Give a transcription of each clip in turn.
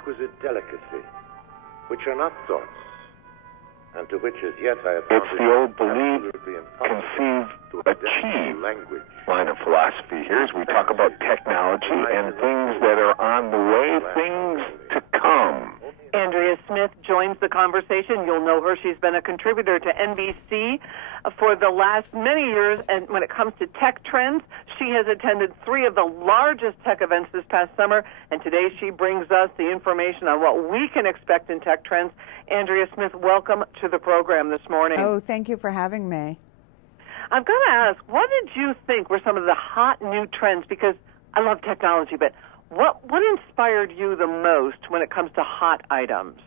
exquisite delicacy, which are not thoughts, and to which as yet I have found It's the old believe, absolutely impossible conceive, to adapt achieve in language. line of philosophy here as we talk about technology and things that are on the way, things to come. Andrea Smith joins the conversation. You'll know her. She's been a contributor to NBC for the last many years, and when it comes to tech trends, she has attended 3 of the largest tech events this past summer, and today she brings us the information on what we can expect in tech trends. Andrea Smith, welcome to the program this morning. Oh, thank you for having me. I'm going to ask, what did you think were some of the hot new trends? Because I love technology, but what inspired you the most when it comes to hot items?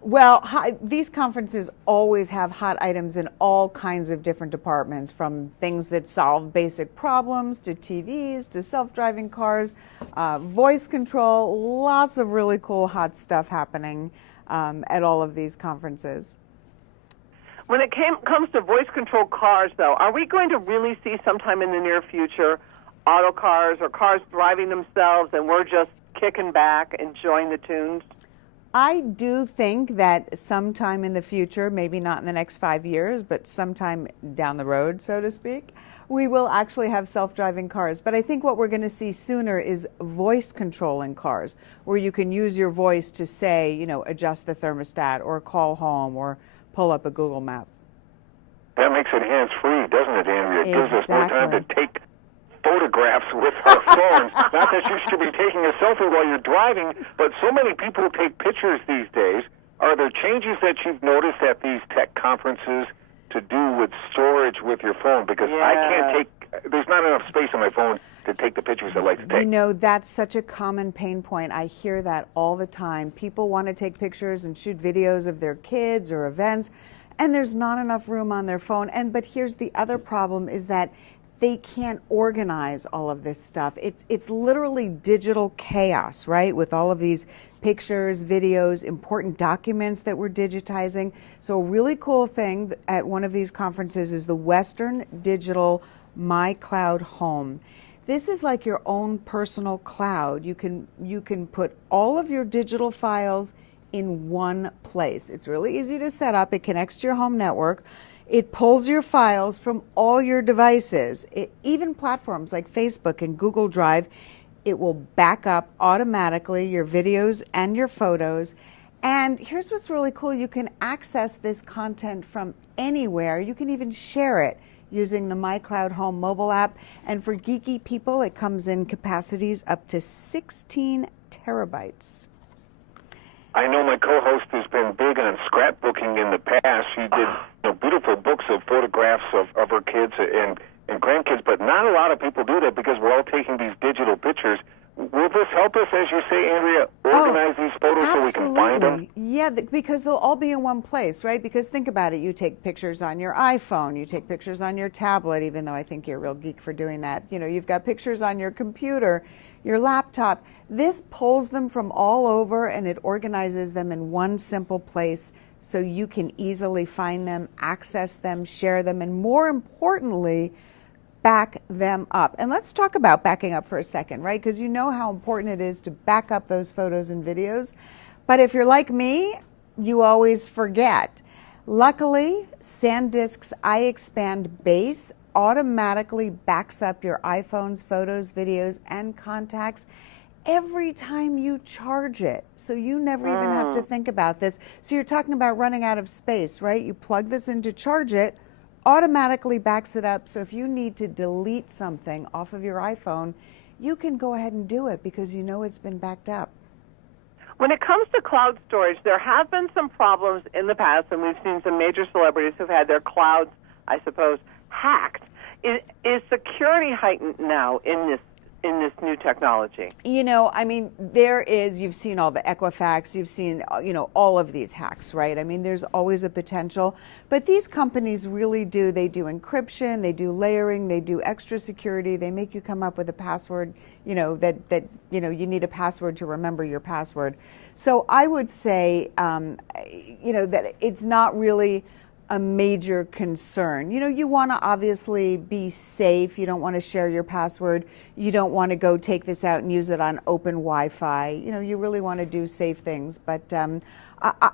Well, these conferences always have hot items in all kinds of different departments, from things that solve basic problems to TVs to self-driving cars, voice control, lots of really cool hot stuff happening at all of these conferences. When it comes to voice control cars, though, are we going to really see sometime in the near future auto cars or cars driving themselves and we're just kicking back, enjoying the tunes? I do think that sometime in the future, maybe not in the next 5 years, but sometime down the road, so to speak, we will actually have self-driving cars. But I think what we're going to see sooner is voice control in cars, where you can use your voice to say, you know, adjust the thermostat or call home or pull up a Google map. That makes it hands-free, doesn't it, Andrea? It gives us more time to take photographs with our phones. Not that you should be taking a selfie while you're driving, but so many people take pictures these days. Are there changes that you've noticed at these tech conferences to do with storage with your phone? Because I can't take, there's not enough space on my phone to take the pictures I like to take. You know, that's such a common pain point. I hear that all the time. People want to take pictures and shoot videos of their kids or events, and there's not enough room on their phone. But here's the other problem, is that they can't organize all of this stuff. It's literally digital chaos, right? With all of these pictures, videos, important documents that we're digitizing. So a really cool thing at one of these conferences is the Western Digital My Cloud Home. This is like your own personal cloud. You can put all of your digital files in one place. It's really easy to set up. It connects to your home network. It pulls your files from all your devices, even platforms like Facebook and Google Drive. It will back up automatically your videos and your photos. And here's what's really cool. You can access this content from anywhere. You can even share it using the My Cloud Home mobile app. And for geeky people, it comes in capacities up to 16 terabytes. I know my co-host has been big on scrapbooking in the past. She did beautiful books of photographs of her kids and grandkids, but not a lot of people do that because we're all taking these digital pictures. Will this help us, as you say, Andrea, organize these photos so we can find them? Yeah, because they'll all be in one place, right? Because think about it. You take pictures on your iPhone. You take pictures on your tablet, even though I think you're a real geek for doing that. You know, you've got pictures on your computer, your laptop. This pulls them from all over and it organizes them in one simple place so you can easily find them, access them, share them, and more importantly, back them up. And let's talk about backing up for a second, right? Because you know how important it is to back up those photos and videos. But if you're like me, you always forget. Luckily, SanDisk's iExpand base automatically backs up your iPhone's photos, videos, and contacts every time you charge it. So you never even have to think about this. So you're talking about running out of space, right? You plug this in to charge it, automatically backs it up. So if you need to delete something off of your iPhone, you can go ahead and do it because you know it's been backed up. When it comes to cloud storage, there have been some problems in the past, and we've seen some major celebrities who've had their clouds, I suppose, hacked. Is security heightened now in this new technology? You know, I mean, you've seen all the Equifax, you've seen, all of these hacks, right? I mean, there's always a potential, but these companies really they do encryption, they do layering, they do extra security, they make you come up with a password, that you need a password to remember your password. So I would say, that it's not really a major concern. You know, you want to obviously be safe. You don't want to share your password. You don't want to go take this out and use it on open Wi-Fi. You know, you really want to do safe things. But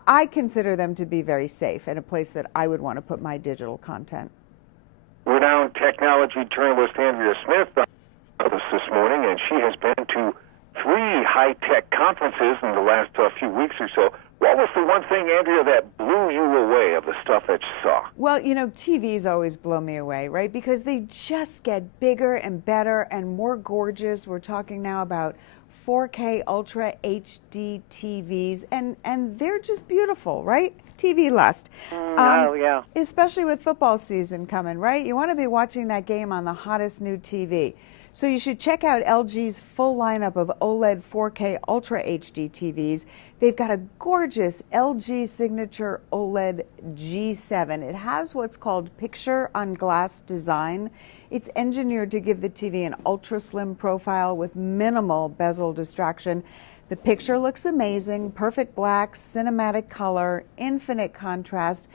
I consider them to be very safe and a place that I would want to put my digital content. Renowned technology journalist Andrea Smith with us this morning, and she has been to 3 high-tech conferences in the last few weeks or so. What was the one thing, Andrea, that blew you away of the stuff that you saw? Well, you know, TVs always blow me away, right? Because they just get bigger and better and more gorgeous. We're talking now about 4K Ultra HD TVs, and they're just beautiful, right? TV lust. Oh, yeah. Especially with football season coming, right? You want to be watching that game on the hottest new TV. So you should check out LG's full lineup of OLED 4K Ultra HD TVs. They've got a gorgeous LG Signature OLED G7. It has what's called picture on glass design. It's engineered to give the TV an ultra slim profile with minimal bezel distraction. The picture looks amazing, perfect black, cinematic color, infinite contrast.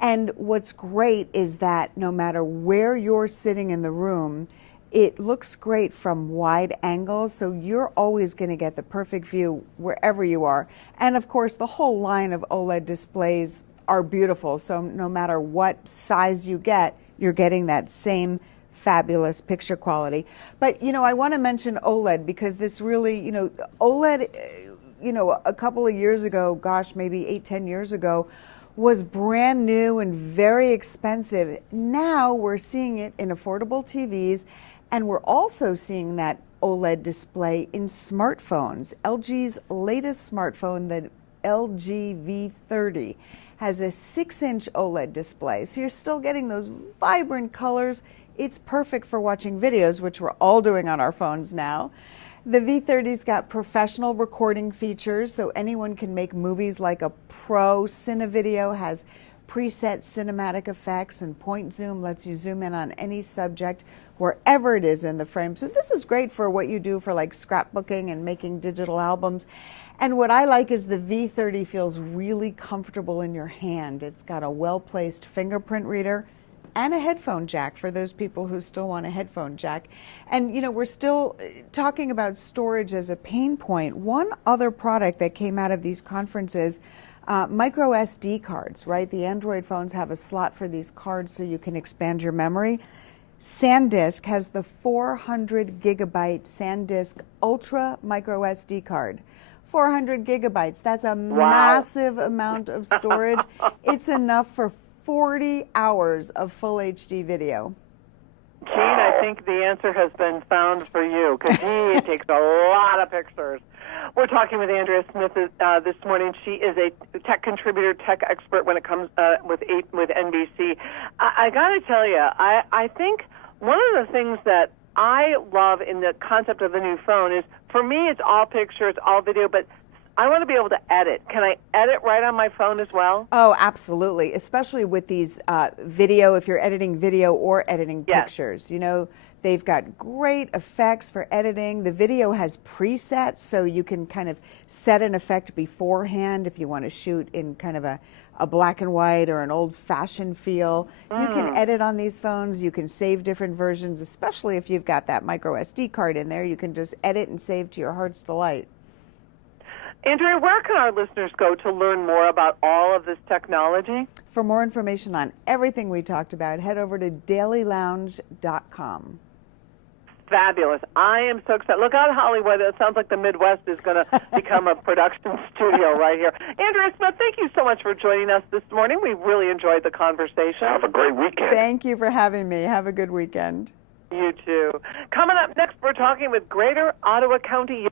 And what's great is that no matter where you're sitting in the room, it looks great from wide angles, so you're always going to get the perfect view wherever you are. And of course, the whole line of OLED displays are beautiful, so no matter what size you get, you're getting that same fabulous picture quality. But, you know, I want to mention OLED because this really, you know, OLED, you know, a couple of years ago, gosh, maybe 8-10 years ago, was brand new and very expensive. Now we're seeing it in affordable TVs. And we're also seeing that OLED display in smartphones. LG's latest smartphone, the LG V30, has a 6-inch OLED display. So you're still getting those vibrant colors. It's perfect for watching videos, which we're all doing on our phones now. The V30's got professional recording features, so anyone can make movies like a pro. Cinevideo has preset cinematic effects, and point zoom lets you zoom in on any subject wherever it is in the frame. So this is great for what you do for like scrapbooking and making digital albums. And what I like is the V30 feels really comfortable in your hand. It's got a well-placed fingerprint reader and a headphone jack for those people who still want a headphone jack. And you know, we're still talking about storage as a pain point. One other product that came out of these conferences, micro SD cards, right? The Android phones have a slot for these cards so you can expand your memory. SanDisk has the 400 gigabyte SanDisk Ultra micro SD card. 400 gigabytes, that's a massive amount of storage. It's enough for 40 hours of full HD video. Gene, I think the answer has been found for you because he takes a lot of pictures. We're talking with Andrea Smith this morning. She is a tech contributor, tech expert when it comes with NBC. I got to tell you, I think one of the things that I love in the concept of the new phone is, for me, it's all picture, it's all video, but I want to be able to edit. Can I edit right on my phone as well? Oh, absolutely, especially with these video, if you're editing video or editing pictures. You know, they've got great effects for editing. The video has presets, so you can kind of set an effect beforehand if you want to shoot in kind of a black and white or an old-fashioned feel. You can edit on these phones. You can save different versions, especially if you've got that micro SD card in there. You can just edit and save to your heart's delight. Andrea, where can our listeners go to learn more about all of this technology? For more information on everything we talked about, head over to dailylounge.com. Fabulous. I am so excited. Look out, Hollywood. It sounds like the Midwest is going to become a production studio right here. Andrea Smith, thank you so much for joining us this morning. We really enjoyed the conversation. Have a great weekend. Thank you for having me. Have a good weekend. You too. Coming up next, we're talking with Greater Ottawa County